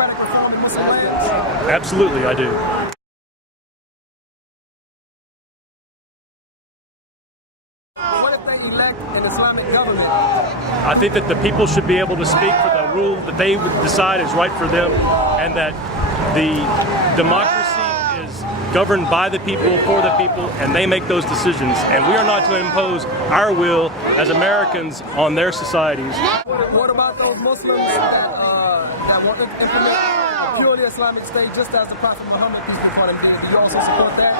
democratic reform in Muslim lands? Absolutely, I do. What if they elect an Islamic government? I think that the people should be able to speak for the rule that they would decide is right for them, and that the democracy is governed by the people, for the people, and they make those decisions. And we are not to impose our will as Americans on their societies. What about those Muslims that want to implement a purely Islamic state just as the Prophet Muhammad, peace be upon him, did? Do you also support that?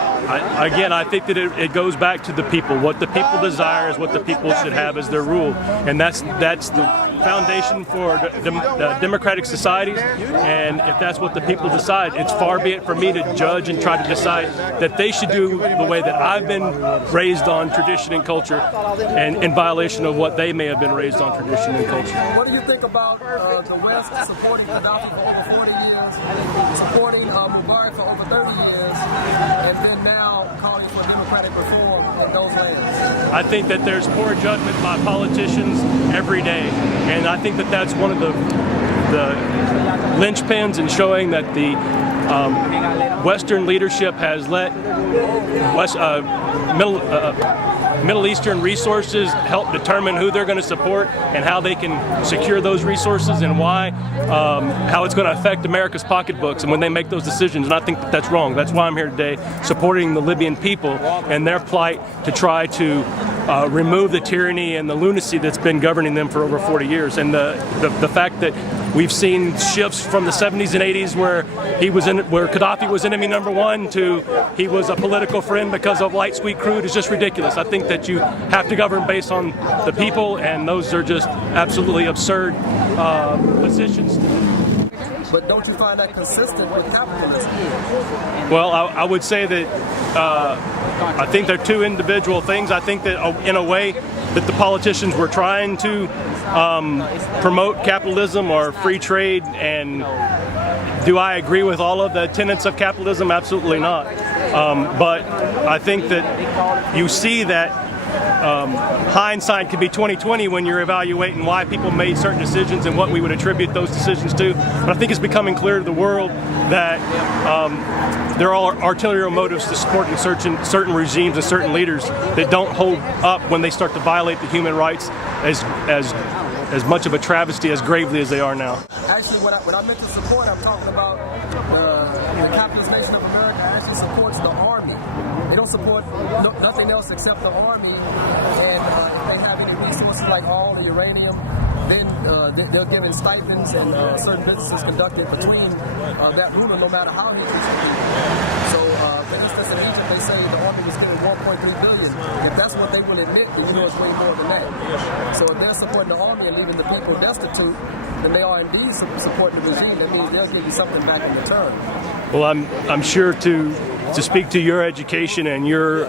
I think that it goes back to the people. What the people desire is what the people should have as their rule, and that's the foundation for the democratic societies. And if that's what the people decide, it's far be it for me to judge and try to decide that they should do the way that I've been raised on tradition and culture, and in violation of what they may have been raised on tradition and culture. What do you think about the West supporting Gaddafi for over 40 years, supporting Mubarak for over 30 years, and then now calling for democratic reform in those lands? I think that there's poor judgment by politicians every day, and I think that that's one of the linchpins in showing that the Western leadership has let Middle Eastern resources help determine who they're going to support and how they can secure those resources, and why, how it's going to affect America's pocketbooks and when they make those decisions. And I think that that's wrong. That's why I'm here today, supporting the Libyan people and their plight to try to remove the tyranny and the lunacy that's been governing them for over 40 years. And the fact that we've seen shifts from the 70s and 80s where Gaddafi was enemy number one to he was a political friend because of light, sweet crude is just ridiculous. I think that you have to govern based on the people, and those are just absolutely absurd positions. But don't you find that consistent with capitalism? Well, I would say that I think they're two individual things. I think that in a way that the politicians were trying to promote capitalism or free trade. And do I agree with all of the tenets of capitalism? Absolutely not. But I think that you see that hindsight can be 20/20 when you're evaluating why people made certain decisions and what we would attribute those decisions to. But I think it's becoming clear to the world that there are ulterior motives to supporting certain regimes and certain leaders that don't hold up when they start to violate the human rights as much of a travesty, as gravely as they are now. Actually, when I mention support, I'm talking about the capitalist nation of America actually supports the army. They don't support nothing else except the army, and they have any resources like oil and uranium. Then they're given stipends, and certain businesses conducted between that ruler, no matter how he contributed. So, for instance, in Egypt, they say the army was given 1.3 billion. If that's what they will admit, then you know it's way more than that. So if they're supporting the army and leaving the people destitute, then they are indeed supporting the regime. That means they'll give you something back in return. Well, I'm sure to speak to your education and your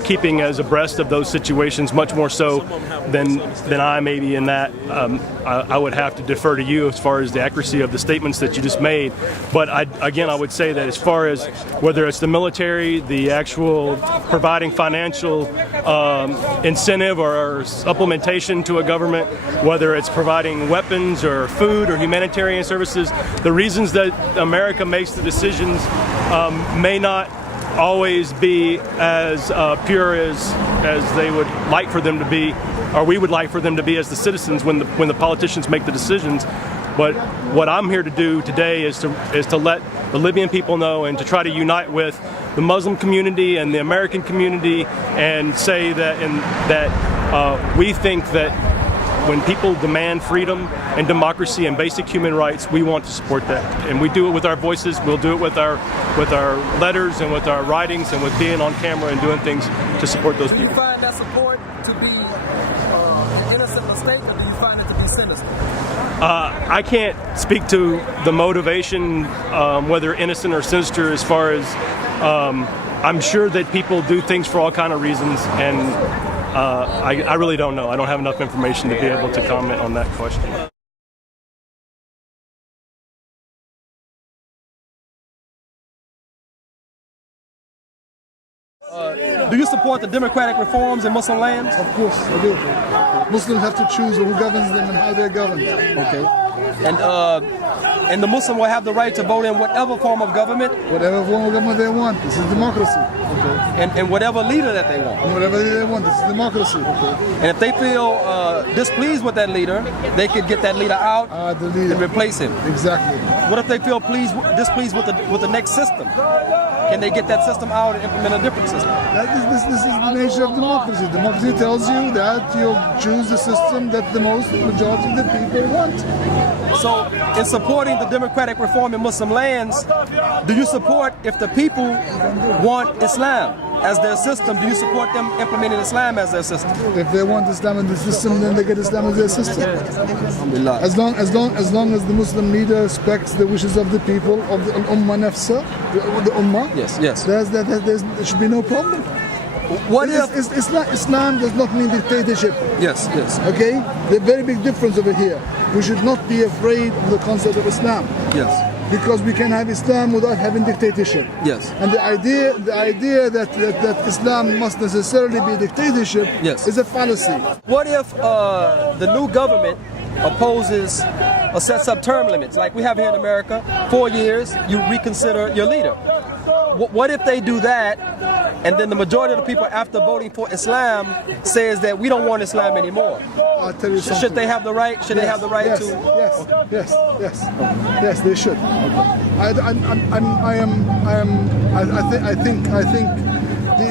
keeping as abreast of those situations much more so than I may be in that. I would have to defer to you as far as the accuracy of the statements that you just made. But I would say that as far as whether it's the military, the actual providing financial incentive or supplementation to a government, whether it's providing weapons or food or humanitarian services, the reasons that America makes the decisions may not always be as pure as they would like for them to be, or we would like for them to be as the citizens when the politicians make the decisions. But what I'm here to do today is to let the Libyan people know, and to try to unite with the Muslim community and the American community, and say that we think that when people demand freedom and democracy and basic human rights, we want to support that. And we do it with our voices. We'll do it with our letters and with our writings and with being on camera and doing things to support those people. Do you find that support to be an innocent mistake, or do you find it to be sinister? I can't speak to the motivation, whether innocent or sinister, as far as I'm sure that people do things for all kind of reasons, and I really don't know. I don't have enough information to be able to comment on that question. Do you support the democratic reforms in Muslim lands? Of course, I do. Muslims have to choose who governs them and how they're governed. Okay. And And the Muslim will have the right to vote in whatever form of government? Whatever form of government they want. This is democracy. Okay. And whatever leader that they want? And whatever leader they want. This is democracy. Okay. And if they feel displeased with that leader, they could get that leader out and replace him. Exactly. What if they feel displeased with the next system? Can they get that system out and implement a different system? This is the nature of democracy. Democracy tells you that you choose the system that the majority of the people want. So, in supporting the democratic reform in Muslim lands, do you support if the people want Islam as their system? Do you support them implementing Islam as their system? If they want Islam in the system, then they get Islam as their system. As long as the Muslim leader respects the wishes of the people of the Ummah nafsa, the Ummah. Yes. There should be no problem. What if Islam does not mean dictatorship? Yes. Okay, there's a very big difference over here. We should not be afraid of the concept of Islam. Yes. Because we can have Islam without having dictatorship. Yes. And the idea that Islam must necessarily be dictatorship is a fallacy. What if the new government opposes or sets up term limits like we have here in America? 4 years, you reconsider your leader. What if they do that, and then the majority of the people after voting for Islam says that we don't want Islam anymore? I'll tell you something. Should they have the right? Should they have the right to? Yes, they should. I think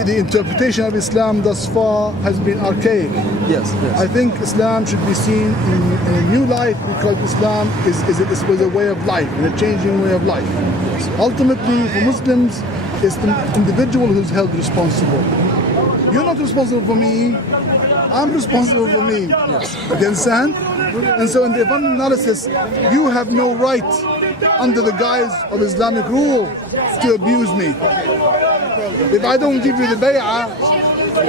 the interpretation of Islam thus far has been archaic. Yes. I think Islam should be seen in a new light because Islam was a way of life, and a changing way of life. Ultimately, for Muslims, it's the individual who's held responsible. You're not responsible for me. I'm responsible for me. Yes. You understand? And so in the Ivan analysis, you have no right under the guise of Islamic rule to abuse me. If I don't give you the bay'ah,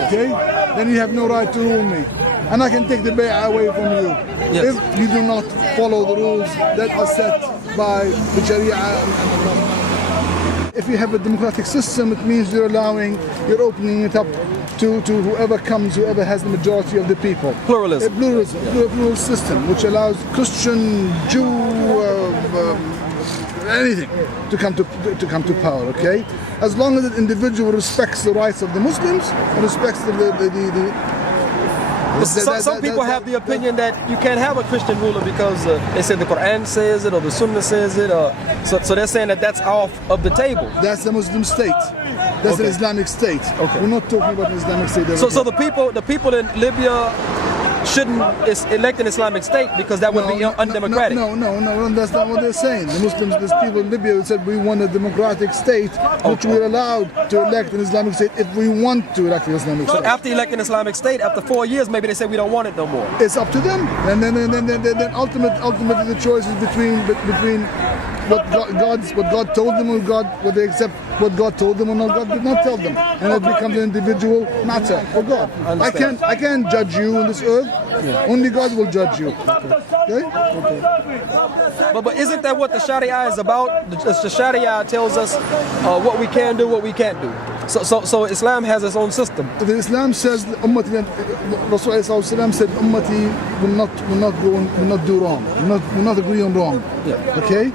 okay, then you have no right to rule me. And I can take the bay'ah away from you. Yes. If you do not follow the rules that are set by the Sharia. If you have a democratic system, it means you're opening it up to whoever comes, whoever has the majority of the people. Pluralism. Plural system, which allows Christian, Jew, anything to come to power. Okay, as long as the individual respects the rights of the Muslims and respects some people have the opinion that you can't have a Christian ruler because they say the Quran says it or the Sunnah says it, so they're saying that that's off of the table. That's a Muslim state. That's an Islamic state. Okay. We're not talking about an Islamic state. So the people in Libya shouldn't elect an Islamic state because that would be undemocratic. No, that's not what they're saying. The Muslims, there's people in Libya who said we want a democratic state, which we're allowed to elect an Islamic state if we want to elect an Islamic state. So after electing an Islamic state, after 4 years, maybe they say we don't want it no more. It's up to them, and then ultimately the choice is between what God told them, what they accept, what God told them, or what God did not tell them, and it becomes an individual matter for God. I can't judge you on this earth. Yeah. Only God will judge you. Okay? But isn't that what the Sharia is about? The Sharia tells us what we can do, what we can't do. So Islam has its own system. The Islam says Ummati, Rasulullah said Ummati will not do wrong, will not agree on wrong. Yeah. Okay?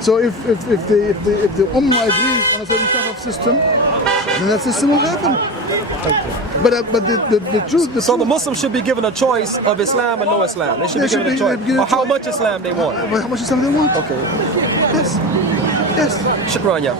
So if the Ummah agrees on a certain type of system, then that system will happen. Okay. But the truth. So the Muslims should be given a choice of Islam and no Islam. They should be given a choice. Or how much Islam they want. How much Islam they want? Okay. Yes. Shukran, ya.